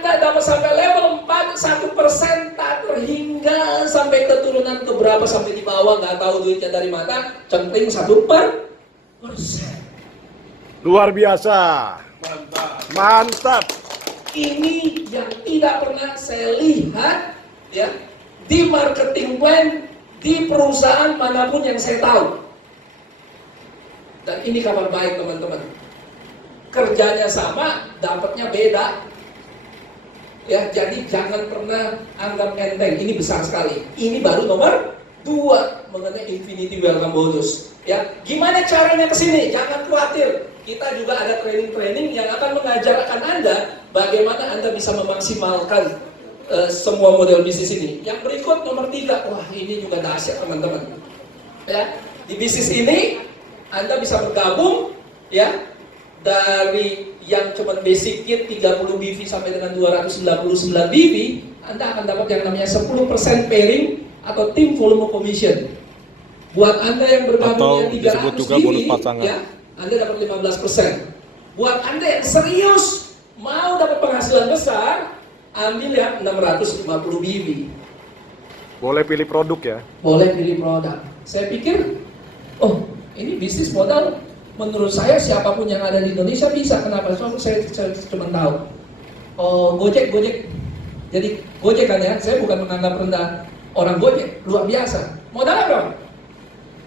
Anda dapat sampai level 4, 1% tak terhingga sampai keturunan ke berapa sampai di bawah, nggak tahu duitnya dari mana, centing 1%. Luar biasa. Mantap. Ini yang tidak pernah saya lihat ya di marketing plan di perusahaan manapun yang saya tahu. Dan ini kabar baik teman-teman. Kerjanya sama, dapatnya beda. Ya, jadi jangan pernah anggap enteng. Ini besar sekali. Ini baru nomor 2 mengenai Infinity Welcome Bonus. Ya, gimana caranya ke sini? Jangan khawatir. Kita juga ada training-training yang akan mengajarkan Anda bagaimana Anda bisa memaksimalkan semua model bisnis ini. Yang berikut nomor 3. Wah, ini juga dahsyat teman-teman. Ya, di bisnis ini Anda bisa bergabung ya dari yang cuma basic kit 30 BV sampai dengan 299 BV, Anda akan dapat yang namanya 10% pairing atau tim volume commission. Buat Anda yang bergabung yang 300 BV, ya, Anda dapat 15%. Buat Anda yang serius mau dapat penghasilan besar, ambil yang 650 BV. Boleh pilih produk ya? Boleh pilih produk. Saya pikir, oh ini bisnis modal. Menurut saya siapapun yang ada di Indonesia bisa. Kenapa? Soalnya saya cuma tahu. Oh, Gojek. Jadi Gojek kan ya, saya bukan menganggap rendah orang Gojek, luar biasa. Modal apa?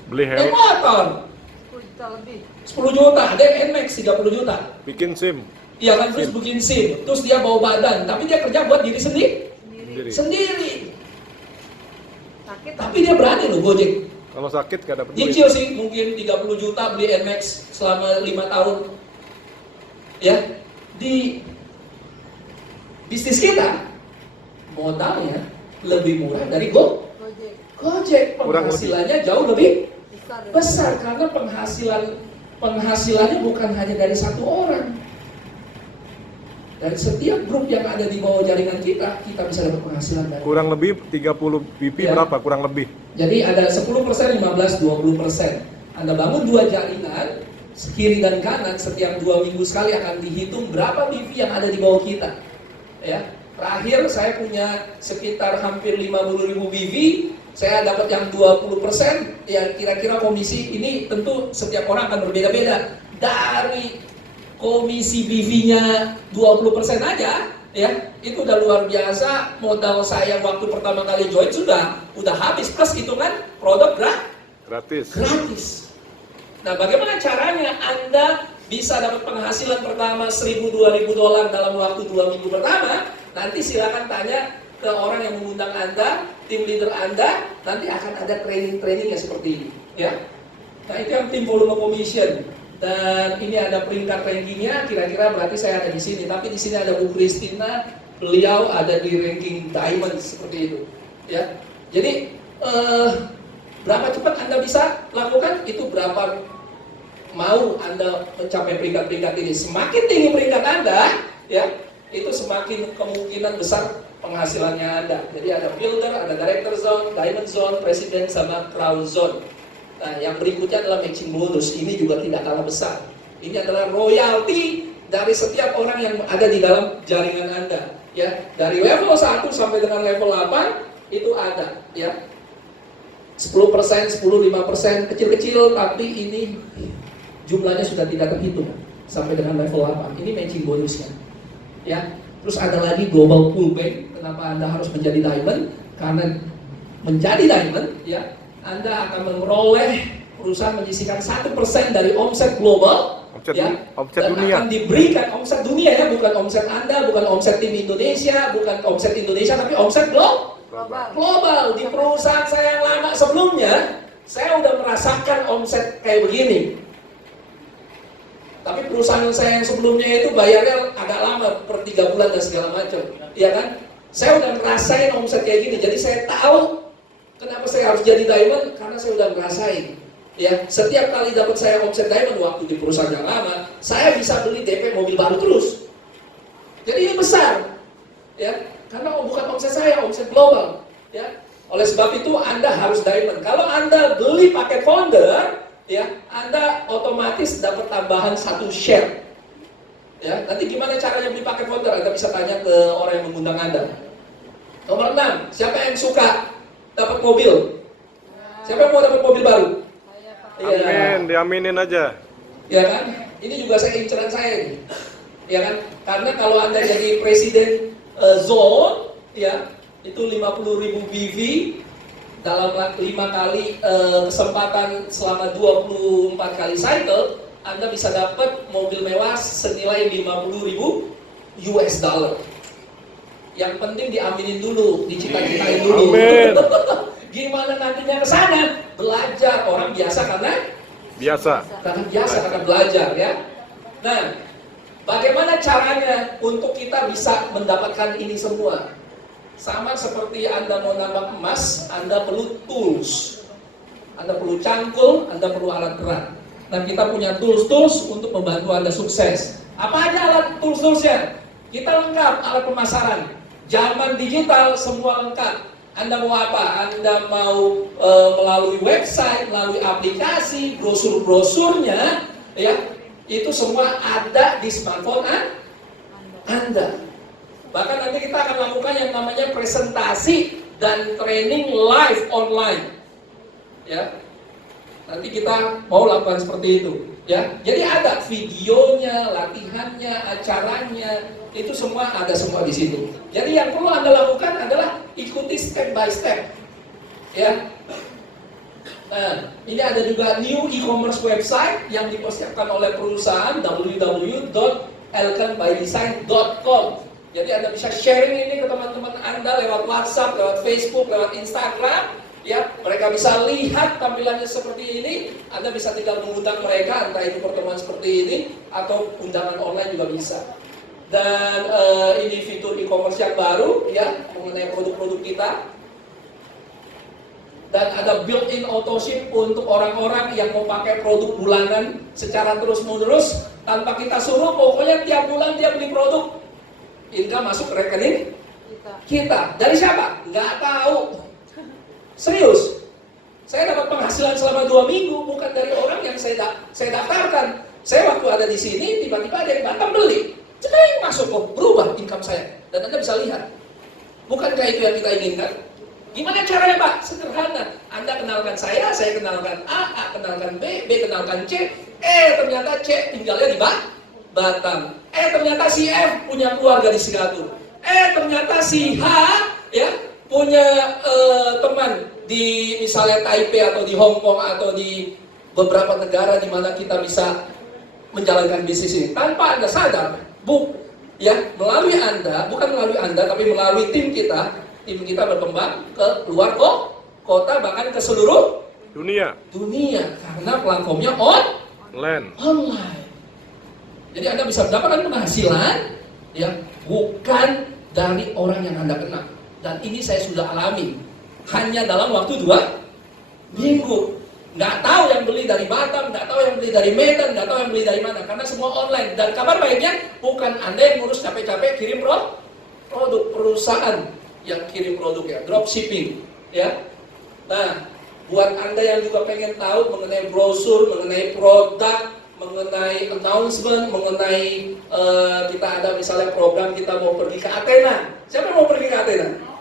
Beli helm. Motor. 10 juta lebih. 10 juta, ada yang NMAX 30 juta. Bikin SIM. Iya kan, terus bikin SIM, terus dia bawa badan, tapi dia kerja buat diri sendiri. Sakit. Tapi dia berani loh Gojek. Kalau sakit gak dapat duit. Nyicil sih, mungkin 30 juta beli NMAX selama 5 tahun. Ya, di bisnis kita modalnya lebih murah dari Gojek. Penghasilannya jauh lebih besar karena penghasilannya bukan hanya dari satu orang. Dari setiap grup yang ada di bawah jaringan kita bisa dapat penghasilan dari. Kurang lebih 30 BP Ya. berapa? Kurang lebih. Jadi ada 10%, 15%, 20%. Anda bangun 2 jaringan, kiri dan kanan, setiap 2 minggu sekali akan dihitung berapa BV yang ada di bawah kita. Ya, terakhir saya punya sekitar hampir 50.000 BV, saya dapat yang 20%, ya kira-kira komisi ini tentu setiap orang akan berbeda-beda. Dari komisi BV-nya 20% aja, ya itu udah luar biasa. Modal saya waktu pertama kali join sudah habis, plus hitungan produk gratis. Nah, bagaimana caranya Anda bisa dapat penghasilan pertama $1.000-2.000 dalam waktu 2 minggu pertama? Nanti silakan tanya ke orang yang mengundang Anda, tim leader Anda, nanti akan ada training-training yang seperti ini, ya. Nah, itu yang tim volume commission. Dan ini ada peringkat rankingnya, kira-kira berarti saya ada di sini. Tapi di sini ada Bu Christina, beliau ada di ranking diamond seperti itu. Ya, jadi berapa cepat Anda bisa lakukan itu, berapa mau Anda mencapai peringkat-peringkat ini. Semakin tinggi peringkat Anda, ya itu semakin kemungkinan besar penghasilannya Anda. Jadi ada builder, ada director zone, diamond zone, president sama crown zone. Nah, yang berikutnya adalah matching bonus. Ini juga tidak kalah besar. Ini adalah royalti dari setiap orang yang ada di dalam jaringan Anda. Ya, dari level 1 sampai dengan level 8 itu ada. Ya, 10%, 10, 5%, kecil-kecil, tapi ini jumlahnya sudah tidak terhitung sampai dengan level 8. Ini matching bonusnya. Ya, terus ada lagi global pool bank. Kenapa Anda harus menjadi diamond? Karena menjadi diamond, ya, Anda akan memperoleh perusahaan menyisihkan 1% dari omset global, omset dan dunia. akan diberikan omset dunia, ya, bukan omset Anda, bukan omset tim Indonesia, bukan omset Indonesia, tapi omset global. Di perusahaan saya yang lama sebelumnya, saya udah merasakan omset kayak begini. Tapi perusahaan saya yang sebelumnya itu bayarnya agak lama, per 3 bulan dan segala macam, ya kan? Saya udah ngerasain omset kayak gini, jadi saya tahu kenapa saya harus jadi diamond, karena saya udah ngerasain. Ya, setiap kali dapat saya omset diamond waktu di perusahaan yang lama, saya bisa beli DP mobil baru terus. Jadi ini besar, ya, karena bukan omset saya, omset global. Ya, oleh sebab itu Anda harus diamond. Kalau Anda beli paket founder, ya, Anda otomatis dapat tambahan 1 share. Ya, nanti gimana caranya beli paket voucher? Anda bisa tanya ke orang yang mengundang Anda. Nomor 6, siapa yang suka dapat mobil? Siapa yang mau dapat mobil baru? Saya Pak. Iya. Amin, diaminin aja. Ya kan? Ini juga inceran saya nih. Ya kan? Karena kalau Anda jadi presiden zone, ya, itu 50.000 BV dalam 5 kali kesempatan selama 24 kali cycle, Anda bisa dapat mobil mewah senilai 50.000 US dollar. Yang penting diaminin dulu, dicita-citain dulu. Amin. Gimana nantinya ke sana? Belajar. Orang biasa karena Biasa. karena belajar, ya. Nah, bagaimana caranya untuk kita bisa mendapatkan ini semua? Sama seperti Anda mau nambah emas, Anda perlu tools. Anda perlu cangkul, Anda perlu alat berat. Dan kita punya tools-tools untuk membantu Anda sukses. Apa aja alat tools-toolsnya? Kita lengkap, alat pemasaran. Zaman digital semua lengkap. Anda mau apa? Anda mau melalui website, melalui aplikasi, brosur-brosurnya, ya, itu semua ada di smartphone Anda. Bahkan nanti kita akan lakukan yang namanya presentasi dan training live online, ya. Nanti kita mau lakukan seperti itu, ya. Jadi ada videonya, latihannya, acaranya, itu semua ada semua di situ. Jadi yang perlu Anda lakukan adalah ikuti step by step, ya. Nah, ini ada juga new e-commerce website yang dipersiapkan oleh perusahaan www.elkanbydesign.com. Jadi Anda bisa sharing ini ke teman-teman Anda lewat WhatsApp, lewat Facebook, lewat Instagram. Ya, mereka bisa lihat tampilannya seperti ini. Anda bisa tinggal mengundang mereka, entah itu pertemuan seperti ini atau undangan online juga bisa. Dan ini fitur e-commerce yang baru, ya, mengenai produk-produk kita. Dan ada built-in auto ship untuk orang-orang yang mau pakai produk bulanan secara terus-menerus tanpa kita suruh. Pokoknya tiap bulan dia beli produk, income masuk ke rekening kita. Dari siapa? Nggak tahu. Serius, saya dapat penghasilan selama 2 minggu bukan dari orang yang saya daftarkan. Saya waktu ada di sini, tiba-tiba ada yang datang beli, cedeng masuk, kok berubah income saya. Dan Anda bisa lihat, bukankah itu yang kita inginkan? Gimana caranya, Pak? Sederhana. Anda kenalkan saya kenalkan A kenalkan B kenalkan C. Ternyata C tinggalnya di Batam. Ternyata si F punya keluarga di Singapura. Ternyata si H, ya, punya teman di misalnya Taipei atau di Hong Kong atau di beberapa negara di mana kita bisa menjalankan bisnis ini tanpa Anda sadar, ya, melalui Anda, bukan melalui Anda tapi melalui tim kita berkembang ke luar kota bahkan ke seluruh dunia karena platformnya online. Jadi Anda bisa mendapatkan penghasilan, ya, bukan dari orang yang Anda kenal. Dan ini saya sudah alami hanya dalam waktu 2 minggu. Nggak tahu yang beli dari Batam, nggak tahu yang beli dari Medan, nggak tahu yang beli dari mana, karena semua online. Dan kabar baiknya bukan Anda yang ngurus capek-capek kirim produk, perusahaan yang kirim produk, ya, dropshipping, ya. Nah, buat Anda yang juga pengen tahu mengenai brosur, mengenai produk, mengenai announcement, mengenai kita ada misalnya program kita mau pergi ke Athena. Siapa yang mau pergi ke Athena?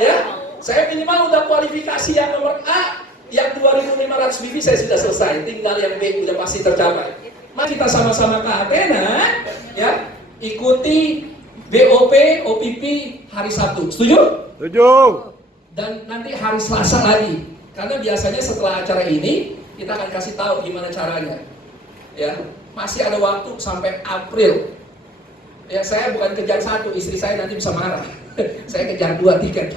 Ya, saya minimal udah kualifikasi yang nomor A, yang 2.500 BV saya sudah selesai, tinggal yang B udah pasti tercapai. Mari kita sama-sama ke Athena, ya, ikuti BOP, OPP hari Sabtu, setuju? Setuju. Dan nanti hari Selasa lagi, karena biasanya setelah acara ini kita akan kasih tahu gimana caranya, ya. Masih ada waktu sampai April. Ya, saya bukan kejar 1, istri saya nanti bisa marah. Saya kejar 2 tiket.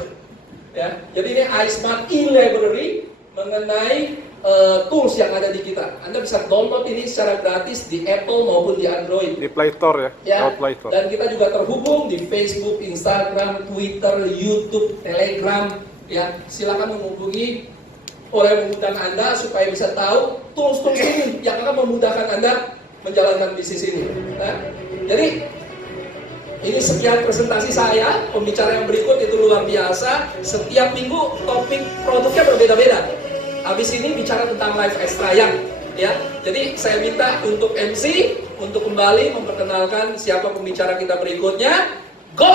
Ya, jadi ini iSmart e-library mengenai tools yang ada di kita. Anda bisa download ini secara gratis di Apple maupun di Android. Di Play Store, ya. Ya, Play Store. dan kita juga terhubung di Facebook, Instagram, Twitter, YouTube, Telegram. Ya, silakan menghubungi orang yang mengundang Anda supaya bisa tahu tools-tools ini yang akan memudahkan Anda menjalankan bisnis ini. Nah, jadi ini sekian presentasi saya. Pembicara yang berikut itu luar biasa. Setiap minggu topik produknya berbeda-beda. Habis ini bicara tentang live extra yang, ya. Jadi saya minta untuk MC untuk kembali memperkenalkan siapa pembicara kita berikutnya. Go